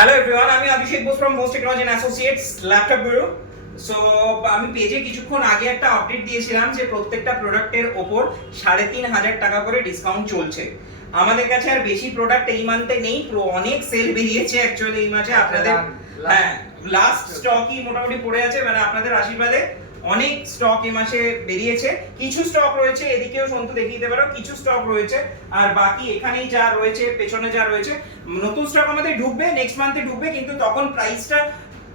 Hello everyone আমি Abhishek Bose from Bose technology and associates laptop bureau so আমি পেজে কিছুক্ষণ আগে একটা আপডেট দিয়েছিলাম যে প্রত্যেকটা প্রোডাক্টের ওপর সাড়ে তিন হাজার টাকা করে ডিসকাউন্ট চলছে। আমাদের কাছে আর বেশি প্রোডাক্ট এই মান্থে নেই অনেক সেল বেরিয়েছে অ্যাকচুয়ালি এই মাসে। আপনাদের হ্যাঁ লাস্ট স্টকই মোটামুটি পড়ে আছে মানে আপনাদের আশীর্বাদে। অনেক স্টক এ মাসে বেরিয়েছে। কিছু স্টক রয়েছে, এদিকেও সন্তু দেখিয়ে দিতে পারো, কিছু স্টক রয়েছে, আর বাকি এখানেই যা রয়েছে, পেছনে যা রয়েছে, নতুন স্টক আমাদের ঢুকবে নেক্সট মান্থে ঢুকবে, কিন্তু তখন প্রাইসটা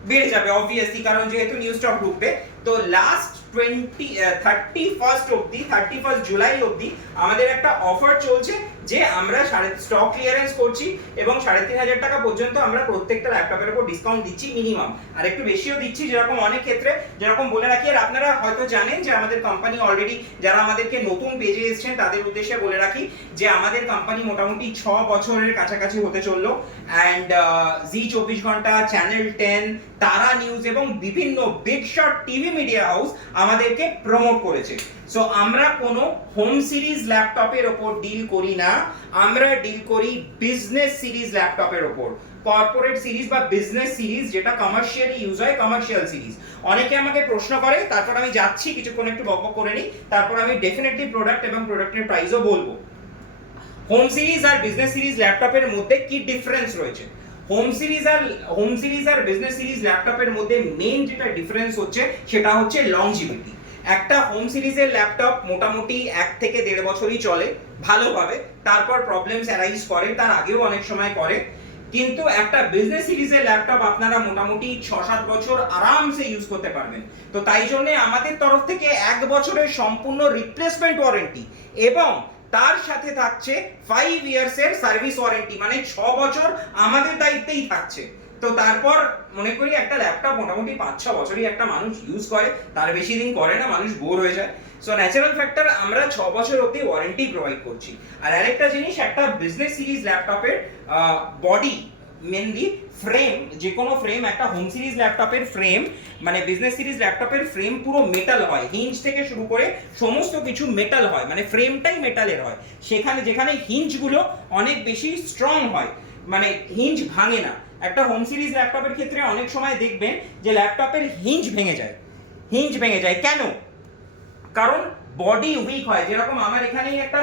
বেড়ে যাবে অবভিয়াসলি কারণ যেহেতু নিউ স্টক ঢুকবে। তো লাস্ট টোয়েন্টি থার্টি ফার্স্ট অব্দি থার্টি ফার্স্ট জুলাই অব্দি আমাদের একটা অফার চলছে যে আমরা সাড়ে স্টক ক্লিয়ারেন্স করছি এবং সাড়ে তিন হাজার টাকা পর্যন্ত আমরা প্রত্যেকটা ল্যাপটপের উপর ডিসকাউন্ট দিচ্ছি মিনিমাম আর একটু বেশিও দিচ্ছি, যেরকম অনেক ক্ষেত্রে যেরকম বলে রাখি, আর আপনারা হয়তো জানেন যে আমাদের কোম্পানি অলরেডি যারা আমাদেরকে নতুন পেজে এসছেন, তাদের উদ্দেশ্যে বলে রাখি যে আমাদের কোম্পানি মোটামুটি ছ বছরের কাছাকাছি হতে চলল। অ্যান্ড জি চব্বিশ ঘণ্টা চ্যানেল টেন তারা নিউজ এবং বিভিন্ন big shot TV media house আমাদেরকে প্রমোট করেছে। সো আমরা কোনো হোম সিরিজ ল্যাপটপের ওপর ডিল করি না। আমরা ডিল করি বিজনেস সিরিজ ল্যাপটপের ওপর। কর্পোরেট সিরিজ বা বিজনেস সিরিজ যেটা কমার্শিয়ালি ইউজ হয় কমার্শিয়াল সিরিজ অনেকে আমাকে প্রশ্ন করে, তারপর আমি যাচ্ছি, কিছুক্ষণ একটু বকবক করে নিই, তারপর আমি ডেফিনেটলি প্রোডাক্ট এবং প্রোডাক্টের প্রাইসও বলব। হোম সিরিজ আর বিজনেস সিরিজ ল্যাপটপের মধ্যে কি ডিফারেন্স রয়েছে? হোম সিরিজ আর হোম সিরিজ আর বিজনেস সিরিজ ল্যাপটপের মধ্যে মেইন যেটা ডিফারেন্স হচ্ছে, সেটা হচ্ছে লংজিভিটি একটা হোম সিরিজের ল্যাপটপ মোটামুটি এক থেকে দেড় বছরই চলে, ভালোভাবে। তারপর প্রবলেমস অ্যারাইজ করে, তার আগেও অনেক সময় করে। কিন্তু একটা বিজনেস সিরিজের ল্যাপটপ আপনারা মোটামুটি ছ সাত বছর আরামসে ইউজ করতে পারবেন। তো তাই জন্য আমাদের তরফ থেকে এক বছরের সম্পূর্ণ রিপ্লেসমেন্ট ওয়ারেন্টি এবং তার সাথে থাকছে ফাইভ ইয়ার্স এর সার্ভিস ওয়ারেন্টি মানে ছ বছর আমাদের দায়িত্বেই থাকছে। তো তারপর মনে করি একটা ল্যাপটপ মোটামুটি পাঁচ ছ বছরই একটা মানুষ ইউজ করে, তার বেশি দিন করে না, মানুষ বোর হয়ে যায়। সো ন্যাচারাল ফ্যাক্টর আমরা ছ বছর অব্দি ওয়ারেন্টি প্রোভাইড করছি। আর আরেকটা জিনিস, একটা বিজনেস সিরিজ ল্যাপটপের বডি মেনলি ফ্রেম যে কোনো ফ্রেম একটা হোম সিরিজ ল্যাপটপের ফ্রেম মানে বিজনেস সিরিজ ল্যাপটপের ফ্রেম পুরো মেটাল হয়। হিঞ্জ থেকে শুরু করে সমস্ত কিছু মেটাল হয় মানে ফ্রেমটাই মেটালের হয়। সেখানে, যেখানে হিঞ্জগুলো অনেক বেশি স্ট্রং হয়। মানে হিঞ্জ ভাঙে না। একটা হোম সিরিজ ল্যাপটপের ক্ষেত্রে অনেক সময় দেখবেন যে ল্যাপটপের হিঞ্জ ভেঙে যায়। হিঞ্জ ভেঙে যায়। কেন? কারণ বডি উইক হয়। যেরকম আমার এখানেই একটা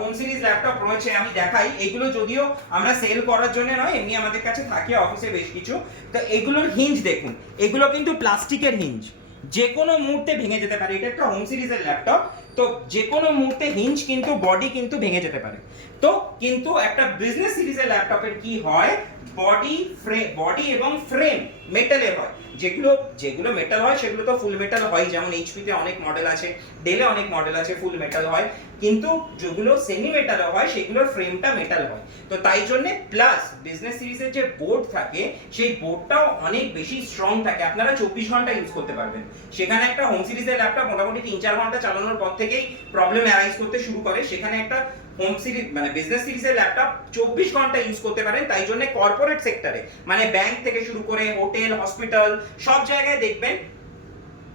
হোম সিরিজ ল্যাপটপ রয়েছে, আমি দেখাই। এগুলো যদিও আমরা সেল করার জন্য নয়, এমনি আমাদের কাছে থাকে অফিসে বেশ কিছু। তো এগুলোর হিঞ্জ দেখুন। এগুলো কিন্তু প্লাস্টিকের হিঞ্জ যে কোনো মুহূর্তে ভেঙে যেতে পারে। এটা একটা হোম সিরিজের ল্যাপটপ তো যে কোনো মুহূর্তে হিঞ্জ কিন্তু বডি কিন্তু ভেঙে যেতে পারে। তো কিন্তু একটা বিজনেস সিরিজের ল্যাপটপের কি হয়? বডি ফ্রেম বডি এবং ফ্রেম মেটালের হয়। যেগুলো যেগুলো মেটাল হয়, সেগুলো তো ফুল মেটাল হয়। যেমন এইচপিতে অনেক মডেল আছে ডেলে অনেক মডেল আছে ফুল মেটাল হয়। কিন্তু যেগুলো সেমি মেটাল হয়, সেগুলোর ফ্রেমটা মেটাল হয়। তো তাই জন্য প্লাস বিজনেস সিরিজের যে বোর্ড থাকে, সেই বোর্ডটাও অনেক বেশি স্ট্রং থাকে। আপনারা চব্বিশ ঘণ্টা ইউজ করতে পারবেন। সেখানে একটা হোম সিরিজের ল্যাপটপ মোটামুটি তিন চার ঘণ্টা চালানোর পর থেকেই প্রবলেম অ্যারাইজ করতে শুরু করে। সেখানে একটা হোম সিরিজ মানে বিজনেস সিরিজের ল্যাপটপ চব্বিশ ঘণ্টা ইউজ করতে পারেন, তাই জন্য কর্পোরেট সেক্টরে মানে ব্যাংক থেকে শুরু করে হোটেল হসপিটাল সব জায়গায় দেখবেন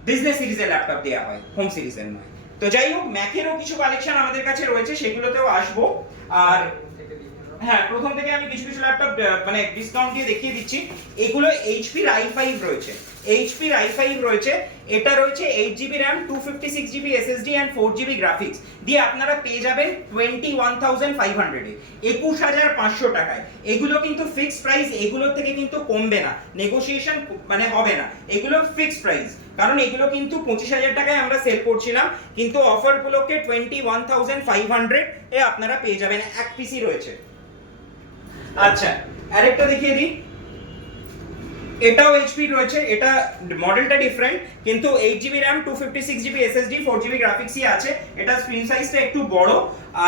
বিজনেস সিরিজের ল্যাপটপ দেওয়া হয় হোম সিরিজের নয়। তো যাই হোক ম্যাকেরও কিছু কালেকশন আমাদের কাছে রয়েছে, সেগুলোতেও আসব। আর হ্যাঁ প্রথম থেকে আমি কিছু কিছু ল্যাপটপ মানে ডিসকাউন্ট দিয়ে দেখিয়ে দিচ্ছি। এগুলো এইচপি আই ফাইভ রয়েছে। এইচপি আই ফাইভ রয়েছে। এটা রয়েছে eight GB RAM two fifty six GB SSD and four GB graphics দিয়ে আপনারা পেয়ে যাবেন টোয়েন্টি ওয়ান থাউজেন্ড ফাইভ হান্ড্রেডে একুশ হাজার পাঁচশো টাকায়। এগুলো কিন্তু ফিক্স প্রাইস এগুলোর থেকে কিন্তু কমবে না। নেগোসিয়েশন মানে হবে না। এগুলো ফিক্স প্রাইস কারণ এগুলো কিন্তু পঁচিশ হাজার টাকায় আমরা সেল করছিলাম। কিন্তু অফারগুলোকে twenty one thousand five hundred এ আপনারা পেয়ে যাবেন। এক পিসি রয়েছে। আচ্ছা আরেকটা দেখিয়ে দিই। এটাও এইচপি রয়েছে, এটা মডেলটা ডিফারেন্ট কিন্তু eight GB RAM two fifty six GB SSD four GB গ্রাফিক্সই আছে। এটা স্ক্রিন সাইজটা একটু বড়,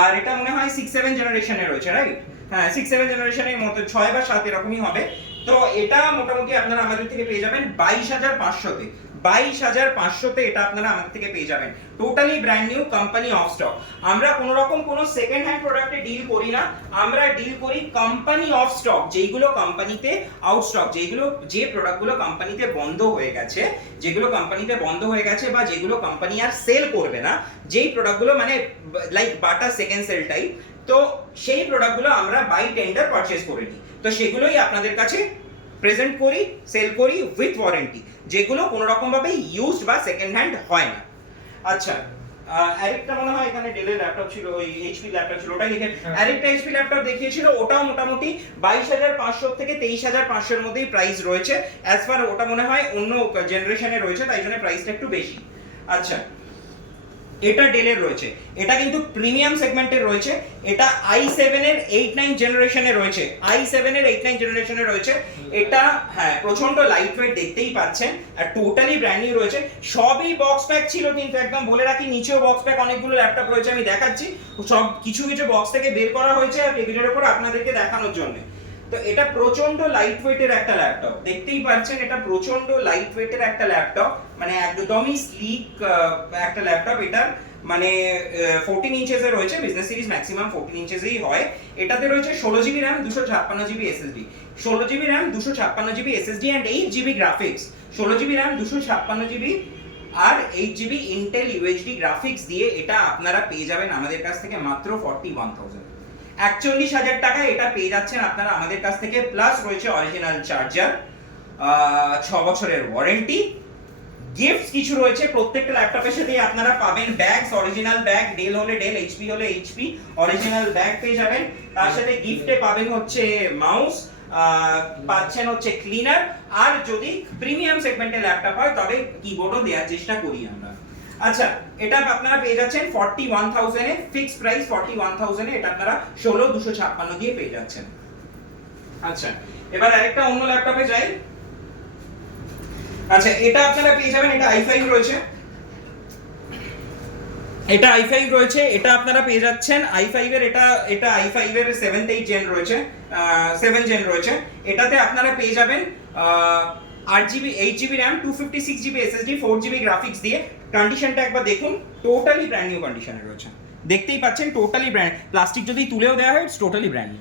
আর এটা মনে হয় সিক্স সেভেন জেনারেশনের রয়েছে রাইট হ্যাঁ সিক্স সেভেন জেনারেশনের মতো, ছয় বা সাত এরকমই হবে। তো এটা মোটামুটি আপনারা আমাদের থেকে পেয়ে যাবেন বাইশ হাজার পাঁচশোতে। বাইশ হাজার পাঁচশোতে এটা আপনারা আমাদের থেকে পেয়ে যাবেন। Totally brand new company off stock আমরা কোনো রকম কোনো সেকেন্ড হ্যান্ড প্রোডাক্টে ডিল করি না। আমরা ডিল করি কোম্পানি অফ স্টক যেইগুলো কোম্পানিতে আউট স্টক যেইগুলো, যে প্রোডাক্টগুলো কোম্পানিতে বন্ধ হয়ে গেছে, যেগুলো কোম্পানিতে বন্ধ হয়ে গেছে বা যেগুলো কোম্পানি আর সেল করবে না, যেই প্রোডাক্টগুলো মানে like Bata second sale type তো সেই প্রোডাক্টগুলো আমরা বাই টেন্ডার পারচেস করে নিই। তো সেগুলোই আপনাদের কাছে প্রেজেন্ট করি সেল করি উইথ ওয়ারেন্টি যেগুলো কোনো রকম ভাবে ইউজড বা সেকেন্ড হ্যান্ড হয় না। আচ্ছা আরেকটা মনে হয় এখানে ডেলের ল্যাপটপ ছিল ওই এইচপি ল্যাপটপ ছিল ওটাই লিখে হ্যাঁ। আরেকটা এইচপি ল্যাপটপ দেখিয়েছিল ওটাও মোটামুটি বাইশ হাজার পাঁচশো থেকে তেইশ হাজার পাঁচশোর মধ্যেই প্রাইস রয়েছে। অ্যাজ ফার ওটা মনে হয় অন্য জেনারেশনে রয়েছে তাই জন্য প্রাইসটা একটু বেশি। আচ্ছা এটা ডেলের রয়েছে। এটা কিন্তু প্রিমিয়াম সেগমেন্টের রয়েছে। এটা আই সেভেন এর এইট নাইন জেনারেশনে রয়েছে। আই সেভেন এর এইট নাইন জেনারেশনে রয়েছে। এটা হ্যাঁ প্রচণ্ড লাইট ওয়েট দেখতেই পাচ্ছেন। আর টোটালি ব্র্যান্ড নিউ রয়েছে। সবই বক্স প্যাক ছিল, কিন্তু একদম বলে রাখি, নিচেও বক্স প্যাক অনেকগুলো ল্যাপটপ রয়েছে, আমি দেখাচ্ছি। সব কিছু কিছু বক্স থেকে বের করা হয়েছে, আর টেবিলের উপর আপনাদেরকে দেখানোর জন্য। তো এটা প্রচণ্ড লাইট ওয়েটের একটা ল্যাপটপ দেখতেই পাচ্ছেন, এটা প্রচণ্ড লাইট ওয়েটের একটা ল্যাপটপ মানে একদমই স্লিক একটা ল্যাপটপ এটার মানে ফোরটিন ইঞ্চেসে রয়েছে বিজনেস সিরিজ ম্যাক্সিমাম ফোরটিন ইঞ্চেসেই হয়। এটাতে রয়েছে ষোলো জিবি র্যাম দুশো ছাপ্পান্ন জিবি এসএসডি ষোলো জিবি র্যাম দুশো ছাপ্পান্ন GB SSD and eight GB graphics ষোলো জিবি র্যাম দুশো ছাপ্পান্ন জিবি আর eight GB Intel UHD graphics দিয়ে এটা আপনারা পেয়ে যাবেন আমাদের কাছ থেকে মাত্র ফর্টি ওয়ান থাউজেন্ড একচল্লিশ হাজার টাকা এটা পেয়ে যাচ্ছেন আপনারা আমাদের কাছ থেকে প্লাস রয়েছে অরিজিনাল চার্জার ছ বছরের ওয়ারেন্টি গিফটস কিছু রয়েছে, প্রত্যেকটা ল্যাপটপের সাথেই আপনারা পাবেন ব্যাগস অরিজিনাল ব্যাগ ডেল হলে ডেল এইচপি হলে এইচপি অরিজিনাল ব্যাগ পেয়ে যাবেন। তার সাথে গিফটে পাবেন হচ্ছে মাউস পাচ্ছেন হচ্ছে ক্লিনার আর যদি প্রিমিয়াম সেগমেন্টের ল্যাপটপ হয়, তবে কিবোর্ডও দেওয়ার চেষ্টা করি আমরা। আচ্ছা এটা আপনারা পেয়ে যাচ্ছেন ফর্টি ওয়ান থাউজেন্ডে ফিক্সড প্রাইস ফর্টি ওয়ান থাউজেন্ডে এটা আপনারা ষোলো দুশো ছাপ্পান্ন দিয়ে পেয়ে যাচ্ছেন। আচ্ছা এবার আরেকটা অন্য ল্যাপটপে যাই। আচ্ছা এটা আপনারা পেয়ে যাবেন, এটা i5 রয়েছে। এটা i5 রয়েছে, এটা আপনারা পেয়ে যাচ্ছেন i5 এর এটা এটা i5 এর 7th 8 জেন রয়েছে 7 জেন রয়েছে। এটাতে আপনারা পেয়ে যাবেন আট GB eight GB RAM two fifty six GB SSD four GB graphics দিয়ে কন্ডিশনটা একবার দেখুন। টোটালি ব্র্যান্ড নিউ কন্ডিশনে রয়েছে। দেখতেই পাচ্ছেন টোটালি ব্র্যান্ড প্লাস্টিক যদি তুলেও দেওয়া হয় টোটালি ব্র্যান্ড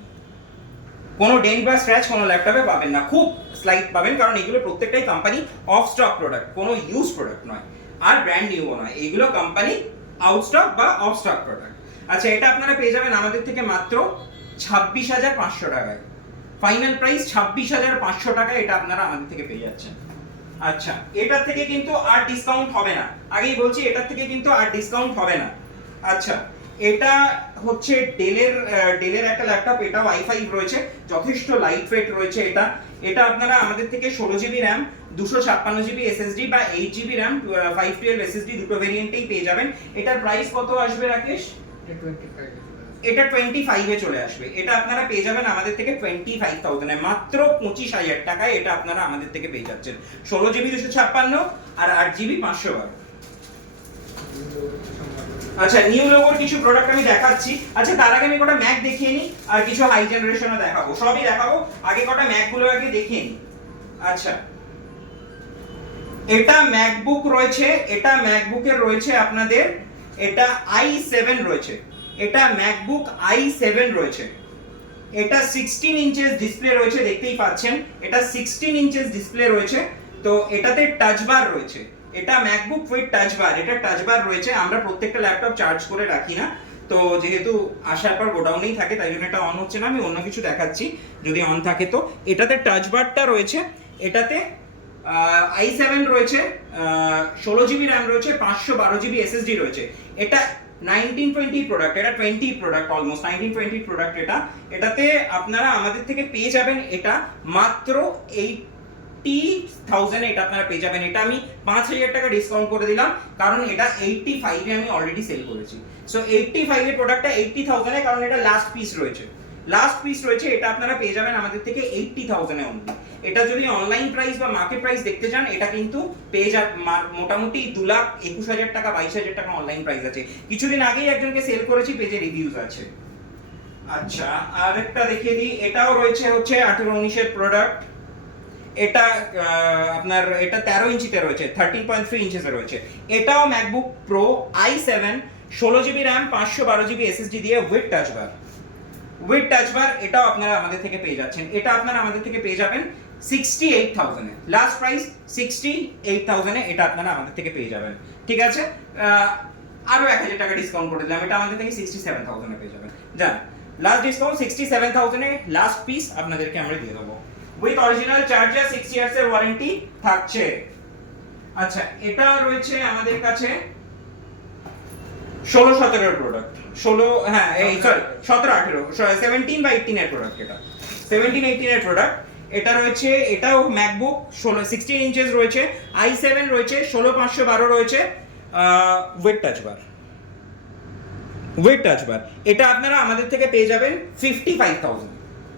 কোনো ডেন্ট বা স্ক্র্যাচ কোনো ল্যাপটপে পাবেন না। খুব স্লাইট পাবেন, কারণ এগুলো প্রত্যেকটাই কোম্পানি অফ স্টক প্রোডাক্ট কোনো ইউজ প্রোডাক্ট নয়। আর ব্র্যান্ড নিউও নয়। এইগুলো কোম্পানি আউট স্টক বা অফ স্টক প্রোডাক্ট আচ্ছা এটা আপনারা পেয়ে যাবেন আমাদের থেকে মাত্র ছাব্বিশ হাজার পাঁচশো টাকায়। ফাইনাল প্রাইস ছাব্বিশ হাজার পাঁচশো টাকায় এটা আপনারা আমাদের থেকে পেয়ে যাচ্ছেন। আচ্ছা এটার থেকে কিন্তু আর ডিসকাউন্ট হবে না। আগেই বলছি, এটার থেকে কিন্তু আর ডিসকাউন্ট হবে না। আচ্ছা এটা হচ্ছে ডেলের ডেলের একটা ল্যাপটপ এটাও ওয়াইফাই রয়েছে, যথেষ্ট লাইট ওয়েট রয়েছে এটা। এটা আপনারা আমাদের থেকে ষোলো জিবি র্যাম দুশো ছাপ্পান্ন জিবি এসএসডি বা eight GB RAM five twelve SSD দুটো ভেরিয়েন্টেই পেয়ে যাবেন। এটার প্রাইস কত আসবে, রাকেশ? এটা টোয়েন্টি ফাইভে চলে আসবে। এটা আপনারা পেয়ে যাবেন আমাদের থেকে টোয়েন্টি ফাইভ থাউজেন্ডে মাত্র পঁচিশ হাজার টাকায় এটা আপনারা আমাদের থেকে পেয়ে যাচ্ছেন। ষোলো জিবি দুশো ছাপ্পান্ন আর আট জিবি পাঁচশো বারো। আচ্ছা নিউ লোগোর কিছু প্রোডাক্ট আমি দেখাচ্ছি। আচ্ছা তার আগে আমি কটা ম্যাক দেখিয়ে নিই, আর কিছু হাই জেনারেশনও দেখাবো। সবই দেখাবো। আগে কটা ম্যাকগুলো আগে দেখিয়ে নিই। আচ্ছা। এটা ম্যাকবুক রয়েছে, এটা ম্যাকবুকের রয়েছে আপনাদের, এটা আই সেভেন রয়েছে। এটা ম্যাকবুক আই সেভেন রয়েছে। এটা সিক্সটিন ইঞ্চেস ডিসপ্লে রয়েছে, দেখতেই পাচ্ছেন। এটা সিক্সটিন ইঞ্চেস ডিসপ্লে রয়েছে। তো এটাতে টাচ বার রয়েছে। এটা ম্যাকবুক উইথ টাচ বার এটা টাচ বার রয়েছে। আমরা প্রত্যেকটা ল্যাপটপ চার্জ করে রাখি না। তো যেহেতু আসার পর গোডাউনেই থাকে, তাই জন্য এটা অন হচ্ছে না। আমি অন্য কিছু দেখাচ্ছি, যদি অন থাকে তো। এটাতে টাচ বারটা রয়েছে। এটাতে আই সেভেন রয়েছে ষোলো জিবি র্যাম রয়েছে, পাঁচশো বারো জিবি এসএসডি রয়েছে। এটা নাইনটিন টোয়েন্টি প্রোডাক্ট এটা twenty product almost nineteen twenty product এটা। এটাতে আপনারা আমাদের থেকে পেয়ে যাবেন এটা মাত্র এইটটি থাউজেন্ড এটা আপনারা পেয়ে যাবেন। এটা আমি পাঁচ হাজার টাকা ডিসকাউন্ট করে দিলাম, কারণ এটা এইটটি ফাইভে আমি অলরেডি সেল করেছি। সো এইটটি ফাইভের প্রোডাক্টটা এইটটি থাউজেন্ডে কারণ এটা লাস্ট পিস রয়েছে। লাস্ট পিস রয়েছে, এটা আপনারা পেয়ে যাবেন আমাদের থেকে এইটটি থাউজেন্ডে অনলি এটা যদি অনলাইন প্রাইস বা মার্কেট প্রাইস দেখতে চান, এটা কিন্তু পেয়ে যা মোটামুটি দু লাখ একুশ হাজার টাকা, বাইশ হাজার টাকা অনলাইন প্রাইস আছে। কিছুদিন আগেই একজনকে সেল করেছি, পেজে রিভিউজ আছে। আচ্ছা আরেকটা দেখিয়ে দিই, এটাও রয়েছে হচ্ছে আঠেরো উনিশের প্রোডাক্ট এটা আপনার, এটা তেরো ইঞ্চিতে রয়েছে থার্টিন পয়েন্ট থ্রি ইঞ্চেসে রয়েছে। এটাও ম্যাকবুক প্রো আই সেভেন ষোলো জিবি র্যাম পাঁচশো বারো জিবি এসএসডি দিয়ে with touch bar with touch bar এটাও আপনারা আমাদের থেকে পেয়ে যাচ্ছেন। এটা আপনারা আমাদের থেকে পেয়ে যাবেন সিক্সটি এইট থাউজেন্ডে লাস্ট প্রাইস সিক্সটি এইট থাউজেন্ডে এটা আপনারা আমাদের থেকে পেয়ে যাবেন। ঠিক আছে? আহ, আরও এক হাজার টাকা ডিসকাউন্ট করে দিলাম। এটা আমাদের থেকে সিক্সটি সেভেন থাউজেন্ডে পেয়ে যাবেন। যান লাস্ট ডিসকাউন্ট সিক্সটি সেভেন থাউজেন্ডে লাস্ট পিস আপনাদেরকে আমরা দিয়ে দেবো। With original charger six years এর ওয়ারেন্টি থাকছে। আচ্ছা এটা রয়েছে আমাদের কাছে ষোলো সতেরোর প্রোডাক্ট ষোলো হ্যাঁ এই সরি সতেরো আঠেরো সেভেন্টিন বা এইটিন এর প্রোডাক্ট এটা। সেভেন্টিন এইটিন এর প্রোডাক্ট এটা রয়েছে এটাও ম্যাকবুক ষোলো সিক্সটিন ইঞ্চেস রয়েছে আই সেভেন রয়েছে ষোলো পাঁচশো বারো রয়েছে with touch bar with touch bar এটা আপনারা আমাদের থেকে পেয়ে যাবেন ফিফটি ফাইভ থাউজেন্ড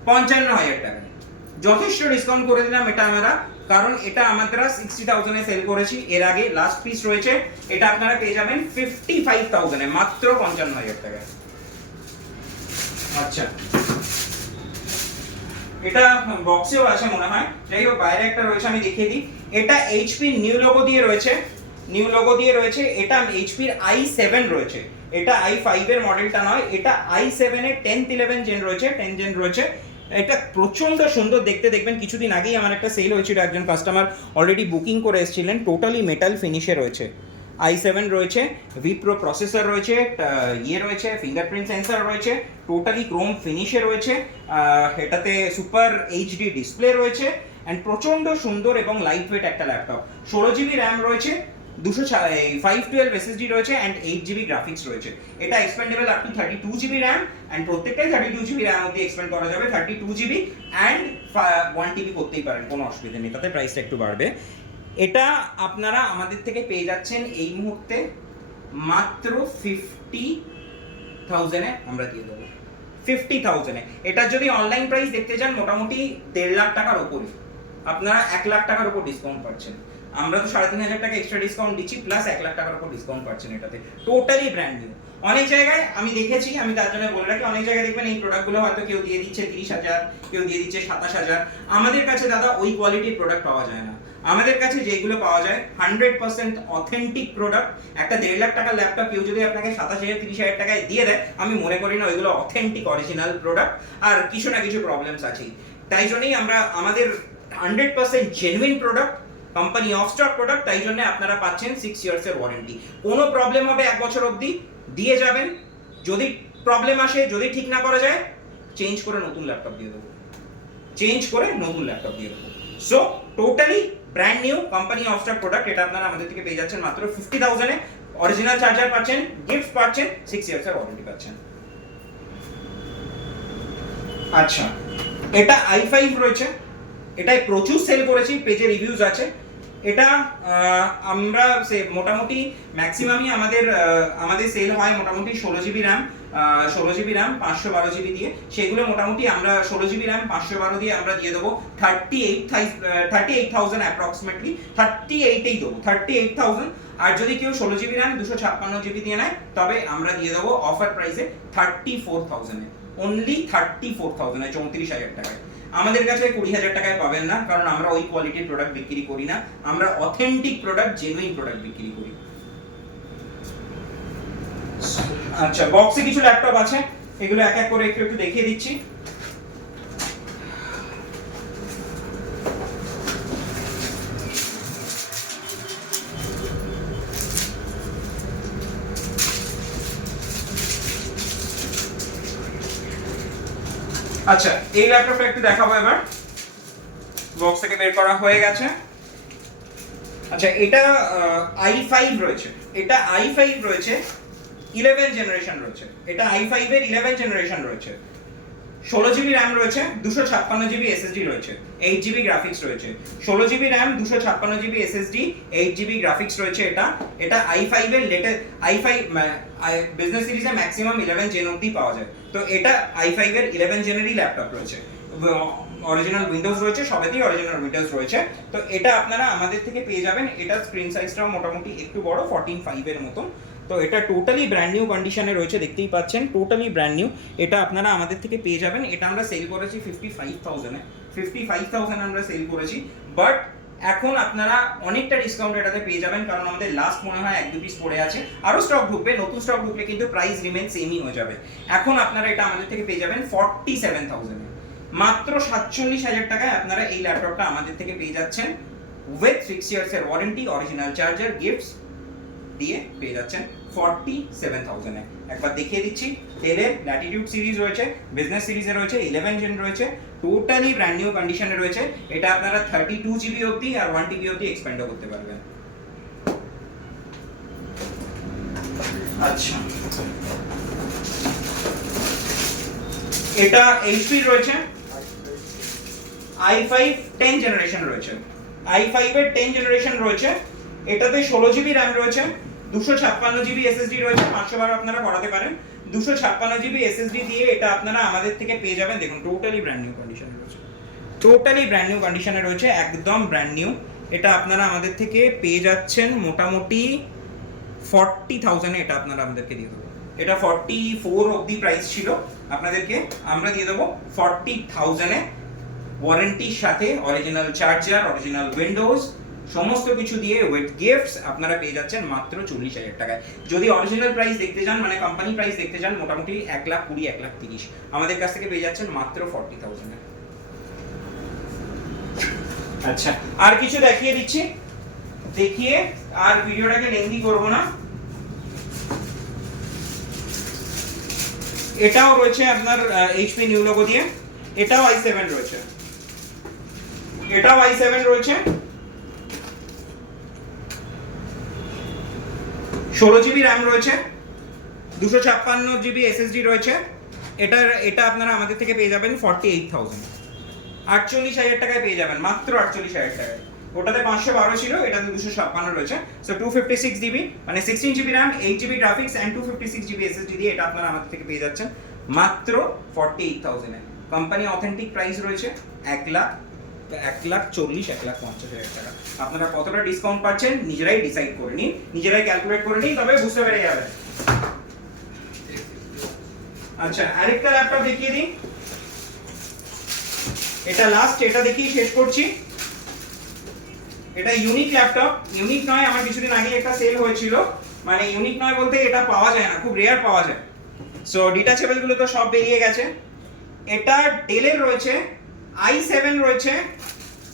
পঞ্চান্ন হাজার টাকা যথেষ্ট ডিসকাউন্ট করে দিলাম এটা আমরা। কারণ এটা আমরা সিক্সটি থাউজেন্ডে সেল করেছি, এর আগে লাস্ট পিস রয়েছে, এটা আপনারা পেয়ে যাবেন ফিফটি ফাইভ থাউজেন্ডে মাত্র পঞ্চান্ন হাজার টাকায় আচ্ছা। এটা বক্সেও আছে মনে হয়। যাই হোক, বাইরে একটা রয়েছে, আমি দেখিয়ে দিই। এটা এইচপি নিউ লোগো দিয়ে রয়েছে। নিউ লোগো দিয়ে রয়েছে, এটা এইচপির আই সেভেন রয়েছে। এটা আই ফাইভ এর মডেলটা নয়, এটা আই সেভেন এর টেন্থ ইলেভেন জেন রয়েছে টেন জেন রয়েছে। এটা প্রচণ্ড সুন্দর দেখতে দেখবেন, কিছুদিন আগেই আমার একটা সেল হয়েছিল একজন কাস্টমার অলরেডি বুকিং করে এসেছিলেন টোটালি মেটাল ফিনিশে রয়েছে। আই সেভেন রয়েছে ভিপ্রো প্রসেসর রয়েছে ইয়ে রয়েছে ফিঙ্গারপ্রিন্ট সেন্সার রয়েছে টোটালি ক্রোম ফিনিশে রয়েছে এটাতে সুপার এইচডি ডিসপ্লে রয়েছে অ্যান্ড প্রচণ্ড সুন্দর এবং লাইট ওয়েট একটা ল্যাপটপ ষোলো জিবি র্যাম রয়েছে দুশো ফাইভ টুয়েলভ এসএসডি রয়েছে অ্যান্ড এইট জিবি গ্রাফিক্স রয়েছে। এটা expandable up thirty two GB RAM and প্রত্যেকটাই থার্টি টু জিবি র্যাম অব্দি এক্সপেন্ড করা যাবে thirty two GB and one TB করতেই পারেন, কোনো অসুবিধা নেই, তাতে প্রাইসটা একটু বাড়বে। এটা আপনারা আমাদের থেকে পেয়ে যাচ্ছেন এই মুহূর্তে মাত্র ফিফটি থাউজেন্ডে আমরা দিয়ে দেবো। ফিফটি থাউজেন্ডে এটা যদি অনলাইন প্রাইস দেখতে চান মোটামুটি দেড় লাখ টাকার ওপরে আপনারা এক লাখ টাকার উপর ডিসকাউন্ট পাচ্ছেন। আমরা তো সাড়ে তিন হাজার টাকা এক্সট্রা ডিসকাউন্ট দিচ্ছি প্লাস এক লাখ টাকার উপর ডিসকাউন্ট পাচ্ছেন এটাতে। টোটালি ব্র্যান্ড নিউ অনেক জায়গায় আমি দেখেছি, আমি তার জন্য বলে রাখি, অনেক জায়গায় দেখবেন এই প্রোডাক্টগুলো হয়তো কেউ দিয়ে দিচ্ছে তিরিশ হাজার, কেউ দিয়ে দিচ্ছে সাতাশ হাজার। আমাদের কাছে দাদা ওই কোয়ালিটির প্রোডাক্ট পাওয়া যায় না। আমাদের কাছে যেগুলো পাওয়া যায় হান্ড্রেড পার্সেন্ট অথেন্টিক প্রোডাক্ট একটা দেড় লাখ টাকার ল্যাপটপ কেউ যদি আপনাকে সাতাশ হাজার, তিরিশ হাজার টাকায় দিয়ে দেয়, আমি মনে করি না ওইগুলো অথেন্টিক অরিজিনাল প্রোডাক্ট আর কিছু না কিছু প্রবলেমস আছেই। তাই জন্যই আমরা, আমাদের hundred percent genuine product company off stock product তাই জন্য আপনারা পাচ্ছেন সিক্স ইয়ার্স এর ওয়ারেন্টি কোনো প্রবলেম হবে এক বছর অবধি, দিয়ে যাবেন। যদি প্রবলেম আসে, যদি ঠিক না করা যায় চেঞ্জ করে নতুন ল্যাপটপ দিয়ে দেবো। চেঞ্জ করে নতুন ল্যাপটপ দিয়ে দেবো। So totally brand new company off stock product এটা আপনারা আমাদের থেকে পেয়ে যাচ্ছেন মাত্র ফিফটি থাউজেন্ডে অরিজিনাল চার্জার পাচ্ছেন গিফট পাচ্ছেন সিক্স ইয়ার্স এর ওয়ারেন্টি পাচ্ছেন। আচ্ছা এটা আই ফাইভ রয়েছে। এটাই প্রচুর সেল করেছি পেজে রিভিউজ আছে। এটা আমরা সে মোটামুটি ম্যাক্সিমামই আমাদের আমাদের সেল হয় মোটামুটি ষোলো জিবি র্যাম ষোলো জিবি র্যাম পাঁচশো বারো জিবি দিয়ে। সেগুলো মোটামুটি আমরা ষোলো জিবি র্যাম পাঁচশো বারো দিয়ে আমরা দিয়ে দেবো। Thirty eight thirty eight thousand approximately thirty এইটেই দেবো থার্টি এইট থাউজেন্ড আর যদি কেউ ষোলো জিবি র্যাম দুশো ছাপ্পান্ন জিবি দিয়ে নেয়, তবে আমরা দিয়ে দেবো অফার প্রাইসে থার্টি ফোর থাউজেন্ডে অনলি থার্টি ফোর থাউজেন্ড চৌত্রিশ হাজার টাকায়। আমাদের কাছে কুড়ি হাজার টাকায় পাবেন না, কারণ আমরা ওই কোয়ালিটির প্রোডাক্ট বিক্রি করি না। আমরা অথেন্টিক প্রোডাক্ট জেনুইন প্রোডাক্ট বিক্রি করি। আচ্ছা বক্সে কিছু ল্যাপটপ আছে। এগুলো এক এক করে একটু একটু দেখিয়ে দিচ্ছি। আচ্ছা এই ল্যাপটপটা একটু দেখাবো এবার। বক্স থেকে বের করা হয়ে গেছে। আচ্ছা এটা আই ফাইভ রয়েছে। এটা আই ফাইভ রয়েছে ইলেভেন জেনারেশন রয়েছে। এটা আই ফাইভ এর ইলেভেন জেনারেশন রয়েছে। ষোলো জিবি র্যাম রয়েছে, দুশো ছাপ্পান্ন জিবি এসএসডি রয়েছে এইট জিবি গ্রাফিক্স রয়েছে। ষোলো জিবি র্যাম দুশো ছাপ্পান্ন GB SSD eight GB graphics রয়েছে এটা। এটা আই ফাইভ এর লেটেস্ট আই ফাইভ বিজনেস সিরিজে ম্যাক্সিমাম ইলেভেন জেন অব্দি পাওয়া যায়। তো এটা আই ফাইভ এর ইলেভেন জেনেরই ল্যাপটপ রয়েছে। অরিজিনাল উইন্ডোজ রয়েছে, সবেতেই অরিজিনাল উইন্ডোজ রয়েছে। তো এটা আপনারা আমাদের থেকে পেয়ে যাবেন। এটা স্ক্রিন সাইজটাও মোটামুটি একটু বড় ফোরটিন ফাইভের মতন। তো এটা টোটালি ব্র্যান্ড নিউ কন্ডিশনে রয়েছে, দেখতেই পাচ্ছেন টোটালি ব্র্যান্ড নিউ এটা আপনারা আমাদের থেকে পেয়ে যাবেন। এটা আমরা সেল করেছি ফিফটি ফাইভ থাউজেন্ডে ফিফটি ফাইভ থাউজেন্ড আমরা সেল করেছি। বাট এখন আপনারা অনেকটা ডিসকাউন্ট এটাতে পেয়ে যাবেন, কারণ আমাদের লাস্ট মনে হয় এক, দু পিস পড়ে আছে। আরও স্টক গ্রুপে নতুন স্টক গ্রুপে কিন্তু প্রাইস রিমেন সেমই হয়ে যাবে। এখন আপনারা এটা আমাদের থেকে পেয়ে যাবেন ফর্টি সেভেন থাউজেন্ডে মাত্র সাতচল্লিশ হাজার টাকায় আপনারা এই ল্যাপটপটা আমাদের থেকে পেয়ে যাচ্ছেন। উইথ সিক্স ইয়ার্স এর ওয়ারেন্টি অরিজিনাল চার্জার গিফটস দিয়ে পেয়ে যাচ্ছেন। ফর্টি সেভেন একবার দেখিয়ে দিচ্ছি ডেলের ল্যাটিটিউড সিরিজ রয়েছে বিজনেস সিরিজে রয়েছে ইলেভেন জেন রয়েছে টোটালি ব্র্যান্ড নিউ কন্ডিশনে রয়েছে। এটা আপনারা থার্টি টু জিবি অবধি আর ওয়ান টিবি অবধি এক্সপেন্ডও করতে পারবেন। আচ্ছা। এটা এইচপি রয়েছে আই ফাইভ টেন জেনারেশন রয়েছে। আই ফাইভের টেন জেনারেশন রয়েছে। এটাতে ষোলো জিবি র্যাম রয়েছে দুশো ছাপ্পান্ন জিবি এসএসডি রয়েছে, পাঁচশো বারো আপনারা করাতে পারেন। দুশো ছাপ্পান্ন জিবি এসএসডি দিয়ে এটা আপনারা আমাদের থেকে পেয়ে যাবেন। দেখুন টোটালি ব্র্যান্ড নিউ কন্ডিশনে রয়েছে। টোটালি ব্র্যান্ড নিউ কন্ডিশনে রয়েছে, একদম ব্র্যান্ড নিউ এটা আপনারা আমাদের থেকে পেয়ে যাচ্ছেন মোটামুটি ফর্টি থাউজেন্ডে এটা আপনারা আমাদেরকে দিয়ে দেবো। এটা ফর্টি ফোর অব্দি প্রাইস ছিল। আপনাদেরকে আমরা দিয়ে দেবো ফর্টি থাউজেন্ডে ওয়ারেন্টির সাথে অরিজিনাল চার্জার অরিজিনাল উইন্ডোজ সমস্ত কিছু দিয়ে উইথ গিফটস আপনারা পেয়ে যাচ্ছেন মাত্র চল্লিশ হাজার টাকায়। যদি অরিজিনাল প্রাইস দেখতে চান মানে কোম্পানি প্রাইস দেখতে যান মোটামুটি এক লাখ কুড়ি এক লাখ তিরিশ। আমাদের কাছ থেকে পেয়ে যাচ্ছেন মাত্র ফর্টি থাউজেন্ডে আচ্ছা। আর কিছু দেখিয়ে দিচ্ছি। দেখিয়ে আর ভিডিওটাকে লেন্দি করব না। এটাও রয়েছে আপনার এইচপি নিউ লোগো দিয়ে। এটাও আই সেভেন রয়েছে। এটাও আই সেভেন রয়েছে। ষোলো জিবি র্যাম রয়েছে, দুশো ছাপ্পান্ন জিবি এসএসডি রয়েছে। এটার, এটা আপনারা আমাদের থেকে পেয়ে যাবেন ফর্টি এইট থাউজেন্ড আটচল্লিশ হাজার টাকায় পেয়ে যাবেন, মাত্র আটচল্লিশ হাজার টাকায়। ওটাতে পাঁচশো বারো ছিল এটাতে দুশো ছাপ্পান্ন রয়েছে। So two fifty six GB মানে sixteen GB RAM eight GB graphics and two fifty six GB SSD দিয়ে এটা আপনারা আমাদের থেকে পেয়ে যাচ্ছেন। মাত্র ফর্টি এইট থাউজেন্ডে কোম্পানি অথেন্টিক প্রাইস রয়েছে এক লাখ এক লাখ চল্লিশ, এক লাখ পঞ্চাশ হাজার টাকা। আপনারা কতটা ডিসকাউন্ট পাচ্ছেন, নিজেরাই ডিসাইড করে নিন, নিজেরাই ক্যালকুলেট করে নিন, তবে বুঝতে পেরে যাবেন। আচ্ছা আরেকটা ল্যাপটপ দেখিয়ে দিই। এটা লাস্ট এটা দেখিয়ে শেষ করছি। এটা ইউনিক ল্যাপটপ ইউনিক নয়, আমার কিছুদিন আগে একটা সেল হয়েছিল। মানে ইউনিক নয় বলতে এটা পাওয়া যায় না, খুব রেয়ার পাওয়া যায়। সো ডিটাচেবলগুলো তো সব বেরিয়ে গেছে। এটা ডেলের রয়েছে। আই সেভেন রয়েছে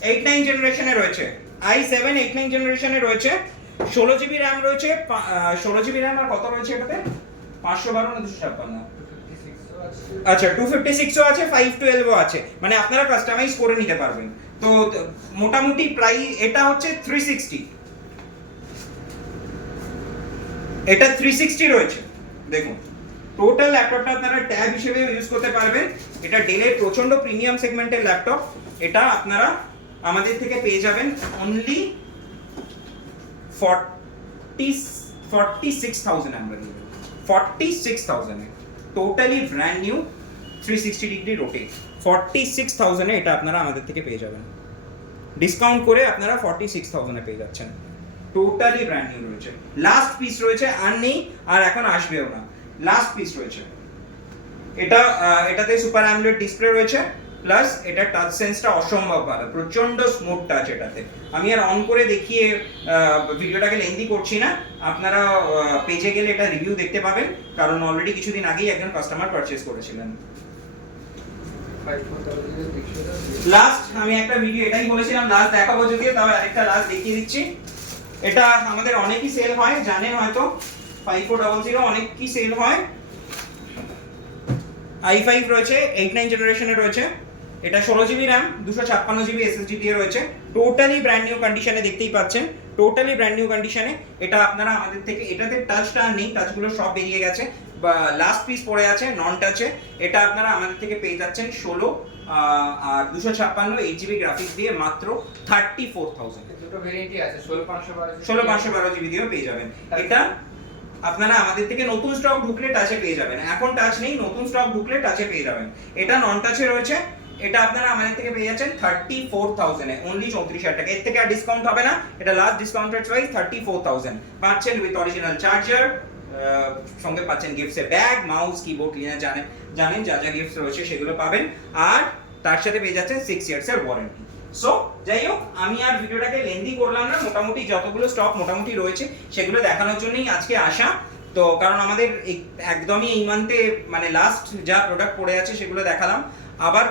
এইট নাইন জেনারেশনে রয়েছে। আই সেভেন এইট নাইন জেনারেশনে রয়েছে। ষোলো জিবি র্যাম রয়েছে ষোলো জিবি র্যাম আর কত রয়েছে এটাতে? পাঁচশো বারো না দুশো ছাপ্পান্ন? আচ্ছা টু ফিফটি সিক্সও আছে ফাইভ টুয়েলভও আছে। মানে আপনারা কাস্টমাইজ করে নিতে পারবেন। তো, মোটামুটি প্রাইস এটা হচ্ছে থ্রি সিক্সটি এটা থ্রি সিক্সটি রয়েছে। দেখুন। টোটাল ল্যাপটপটা আপনারা ট্যাব হিসেবে ইউজ করতে পারবেন। এটা ডেলের প্রচণ্ড প্রিমিয়াম সেগমেন্টের ল্যাপটপ এটা আপনারা আমাদের থেকে পেয়ে যাবেন only forty forty six thousand আমরা দিয়ে forty six থাউজেন্ডে totally brand new three sixty degree rotate forty six থাউজেন্ডে এটা আপনারা আমাদের থেকে পেয়ে যাবেন। ডিসকাউন্ট করে আপনারা ফর্টি সিক্স থাউজেন্ডে পেয়ে যাচ্ছেন। টোটালি ব্র্যান্ড নিউ রয়েছে। লাস্ট পিস রয়েছে, আর নেই, আর এখন আসবেও না। লাস্ট পিস রয়েছে। এটা এটাতে সুপার অ্যামলেট ডিসপ্লে রয়েছে প্লাস এটা টাচ সেন্সটা অসম্ভব ভালো প্রচণ্ড স্মুথ টাচ এটাতে। আমি আর অন করে দেখিয়ে ভিডিওটাকে লেন্দি করছি না। আপনারা পেজে গেলে এটা রিভিউ দেখতে পাবেন, কারণ অলরেডি কিছুদিন আগেই একজন কাস্টমার পারচেজ করেছিলেন। লাস্ট আমি একটা ভিডিও এটাই বলেছিলাম লাস্ট দেখাবো যদিও, তবে আরেকটা লাস্ট দেখিয়ে দিচ্ছি। এটা আমাদের অনেকই সেল হয়, জানেন হয়তো। ফাইভ ফোর ডবল জিরো অনেক কি সেল হয়? আই ফাইভ রয়েছে এইট নাইন জেনারেশনে রয়েছে। এটা ষোলো জিবি র্যাম দুশো ছাপ্পান্ন জিবি এসএসডি দিয়ে রয়েছে। টোটালি ব্র্যান্ড নিউ কন্ডিশনে দেখতেই পাচ্ছেন। টোটালি ব্র্যান্ড নিউ কন্ডিশনে এটা আপনারা আমাদের থেকে এটাতে টাচটা আর নেই টাচগুলো সব বেরিয়ে গেছে। বা লাস্ট পিস পড়ে আছে নন টাচে এটা আপনারা আমাদের থেকে পেয়ে যাচ্ছেন ষোলো আর দুশো ছাপ্পান্ন এইট জিবি গ্রাফিক্স দিয়ে মাত্র থার্টি ফোর থাউজেন্ড ষোলো পাঁচশো বারো জিবি দিয়েও পেয়ে যাবেন। এটা আপনারা আমাদের থেকে নতুন স্টক ঢুকলে টাচে পেয়ে যাবেন। এখন টাচ নেই, নতুন স্টক ঢুকলে টাচে পেয়ে যাবেন। এটা নন টাচে রয়েছে। এটা আপনারা আমাদের থেকে পেয়ে যাচ্ছেন থার্টি ফোর থাউজেন্ডে অনলি চৌত্রিশ হাজার টাকা। এর থেকে আর ডিসকাউন্ট হবে না। এটা last discount discounted price thirty four thousand পাচ্ছেন উইথ অরিজিনাল চার্জার সঙ্গে পাচ্ছেন গিফটসে ব্যাগ মাউস কিবোর্ড ক্লিনার জানেন জানেন যা যা গিফটস রয়েছে সেগুলো পাবেন। আর তার সাথে পেয়ে যাচ্ছেন সিক্স ইয়ার্সের ওয়ারেন্টি সো যাই হোক আমি আর ভিডিওটাকে লেন্দি করলাম না, মোটামুটি যতগুলো স্টক মোটামুটি রয়েছে, সেগুলো দেখানোর জন্যই আজকে আসা। তো, কারণ আমাদের একদমই এই মান্থে মানে লাস্ট যা প্রোডাক্ট পড়ে আছে, সেগুলো দেখালাম। আবার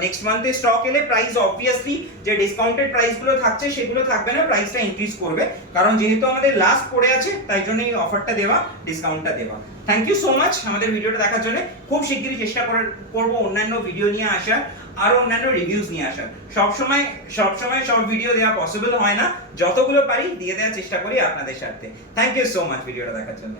নেক্সট মান্থে স্টক এলে প্রাইস অবভিয়াসলি যে ডিসকাউন্টেড প্রাইসগুলো থাকছে, সেগুলো থাকবে না প্রাইসটা ইনক্রিজ করবে। কারণ যেহেতু আমাদের লাস্ট পড়ে আছে, তাই জন্য এই অফারটা দেওয়া ডিসকাউন্টটা দেওয়া। থ্যাংক ইউ সো মাচ আমাদের ভিডিওটা দেখার জন্য। খুব শিগগিরই চেষ্টা করে- করব অন্যান্য ভিডিও নিয়ে আসার। আরও অন্যান্য রিভিউজ নিয়ে আসার সবসময় সবসময় সব ভিডিও দেওয়া পসিবল হয় না। যতগুলো পারি দিয়ে দেওয়ার চেষ্টা করি আপনাদের সাথে। থ্যাংক ইউ সো মাচ ভিডিওটা দেখার জন্য।